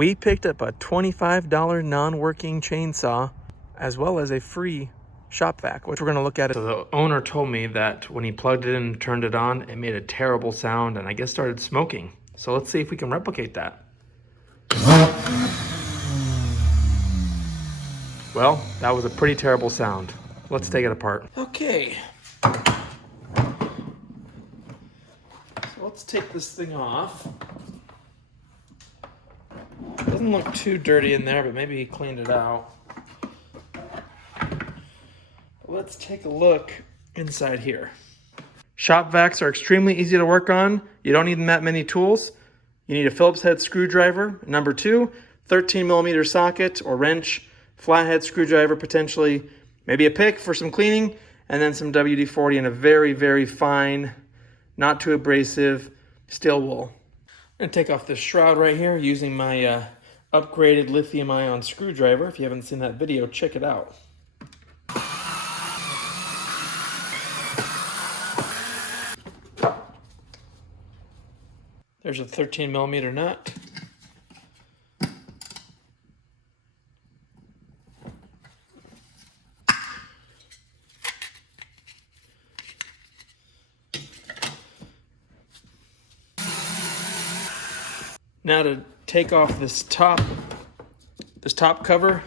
We picked up a $25 non-working chainsaw as well as a free shop vac, which we're going to look at. So the owner told me that when he plugged it in and turned it on, it made a terrible sound and I guess started smoking. So let's see if we can replicate that. Well, that was a pretty terrible sound. Let's take it apart. Okay. So let's take this thing off. Doesn't look too dirty in there, but maybe he cleaned it out. Let's take a look inside here. Shop vacs are extremely easy to work on. You don't need that many tools. You need a Phillips head screwdriver, number 2, 13mm socket or wrench, flathead screwdriver potentially, maybe a pick for some cleaning, and then some WD-40 and a very, very fine, not too abrasive steel wool. I'm going to take off this shroud right here using my upgraded lithium-ion screwdriver. If you haven't seen that video, check it out. There's a 13mm nut. Now to take off this top cover,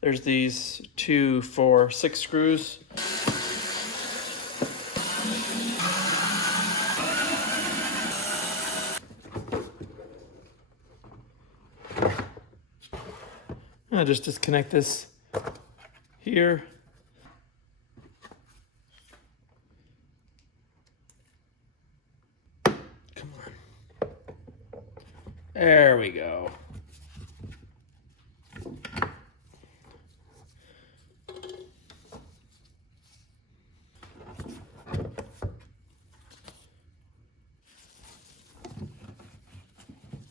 there's these 2, 4, 6 screws. I'll just disconnect this here. Come on. There we go.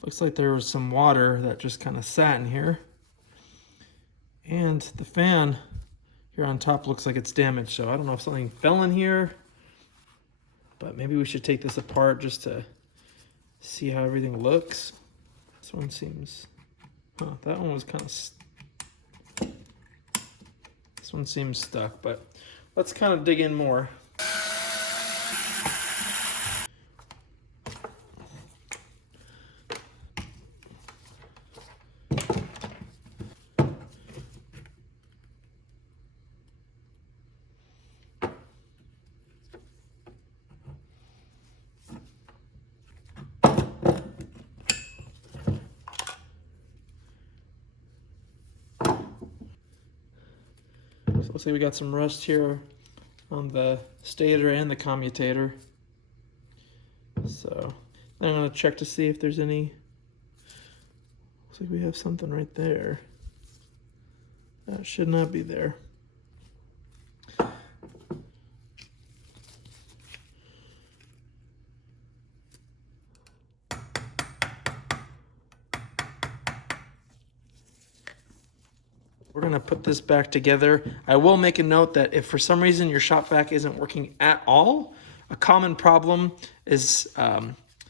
Looks like there was some water that just kind of sat in here. And the fan here on top looks like it's damaged, so I don't know if something fell in here, but maybe we should take this apart just to see how everything looks. This one seems, that one was kind of, this one seems stuck, but let's kind of dig in more. So looks like we got some rust here on the stator and the commutator. So then I'm going to check to see if there's any. Looks like we have something right there. That should not be there. We're going to put this back together. I will make a note that if for some reason your shop vac isn't working at all, a common problem is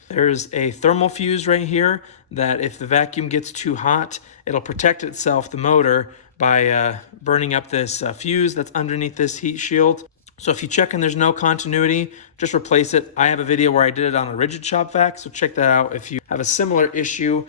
there's a thermal fuse right here that if the vacuum gets too hot, it'll protect itself, the motor, by burning up this fuse that's underneath this heat shield. So if you check and there's no continuity, just replace it. I have a video where I did it on a rigid shop vac, so check that out if you have a similar issue.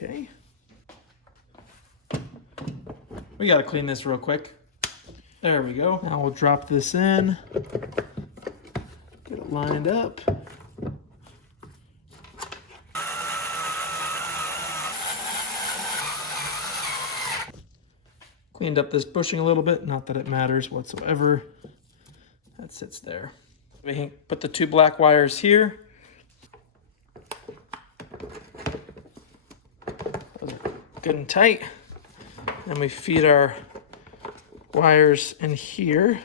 Okay. We gotta clean this real quick. There we go. Now we'll drop this in. Get it lined up. Cleaned up this bushing a little bit, not that it matters whatsoever. That sits there. We can put the 2 black wires here. Those are good and tight. Then we feed our wires in here.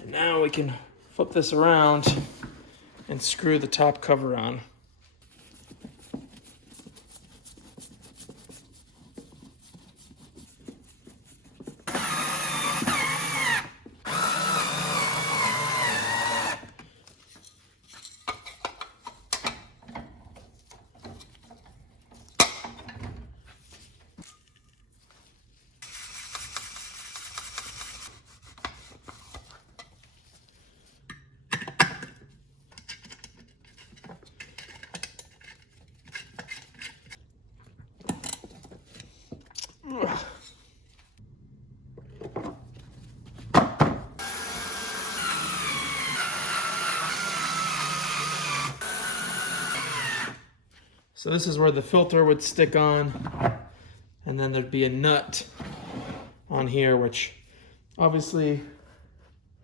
And now we can flip this around and screw the top cover on. So this is where the filter would stick on, and then there'd be a nut on here, which obviously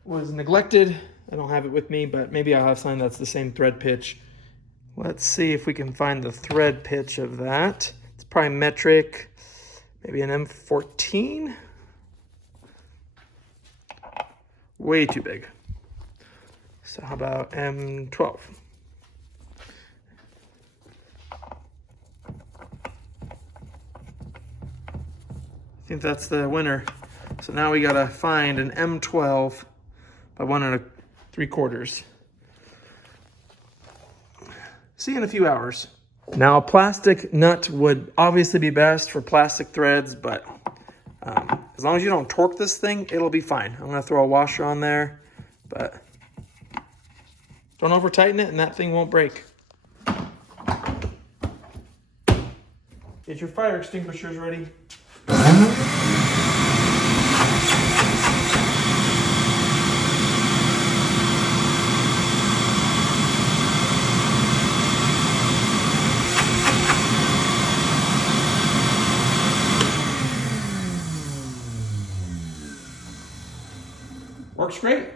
was neglected. I don't have it with me, but maybe I'll have something that's the same thread pitch. Let's see if we can find the thread pitch of that. It's probably metric, maybe an M14. Way too big. So how about M12? I think that's the winner. So now we gotta find an M12 by 1 3/4. See you in a few hours. Now a plastic nut would obviously be best for plastic threads, but as long as you don't torque this thing, it'll be fine. I'm gonna throw a washer on there, but don't over tighten it and that thing won't break. Get your fire extinguishers ready. Works great.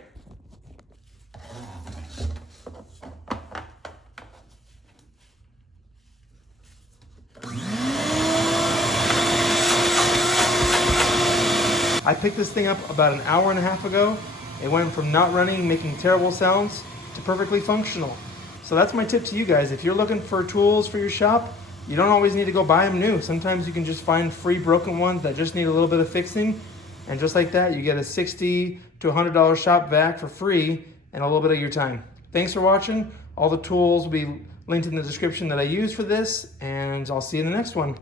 I picked this thing up about an hour and a half ago. It went from not running, making terrible sounds, to perfectly functional. So that's my tip to you guys. If you're looking for tools for your shop, you don't always need to go buy them new. Sometimes you can just find free broken ones that just need a little bit of fixing. And just like that, you get a $60 to $100 shop vac for free and a little bit of your time. Thanks for watching. All the tools will be linked in the description that I use for this, and I'll see you in the next one.